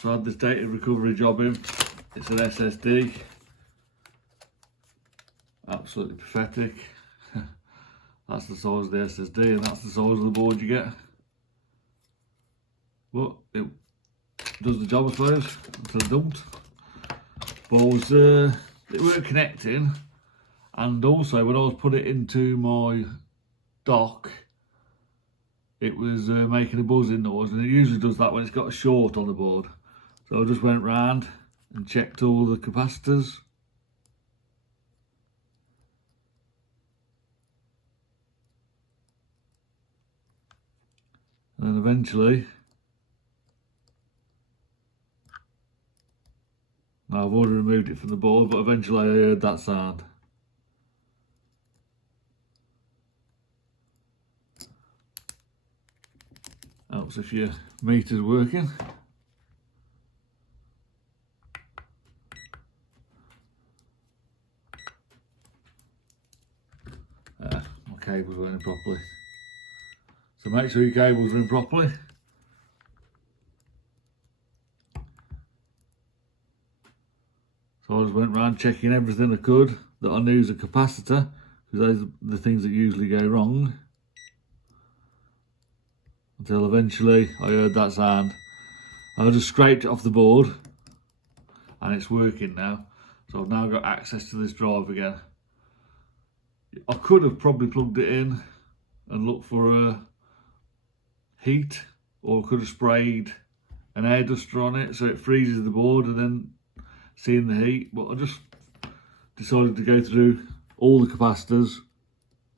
So I had this data recovery job in. It's an SSD. Absolutely pathetic. That's the size of the SSD and that's the size of the board you get. But it does the job, I suppose, until it don't. But it weren't connecting, and also when I was putting it into my dock, it was making a buzzing noise, and it usually does that when it's got a short on the board. So I just went round and checked all the capacitors. And then eventually, now I've already removed it from the board, but eventually I heard that sound. Helps if your meter's working. My cable's weren't properly. So make sure your cables are in properly. So I just went around checking everything I could that I knew was a capacitor, because those are the things that usually go wrong. Until eventually I heard that sound. I just scraped it off the board and it's working now. So I've now got access to this drive again. I could have probably plugged it in and looked for heat, or could have sprayed an air duster on it so it freezes the board and then seeing the heat, but I just decided to go through all the capacitors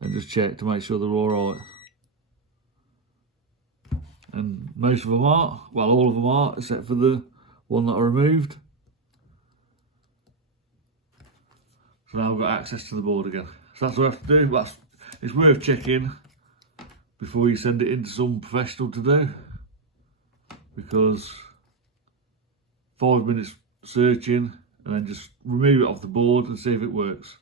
and just check to make sure they're all right. And most of them are, well, all of them are, except for the one that I removed. So now I've got access to the board again. So that's what I have to do. Well, it's worth checking before you send it in to some professional to do, because 5 minutes searching and then just remove it off the board and see if it works.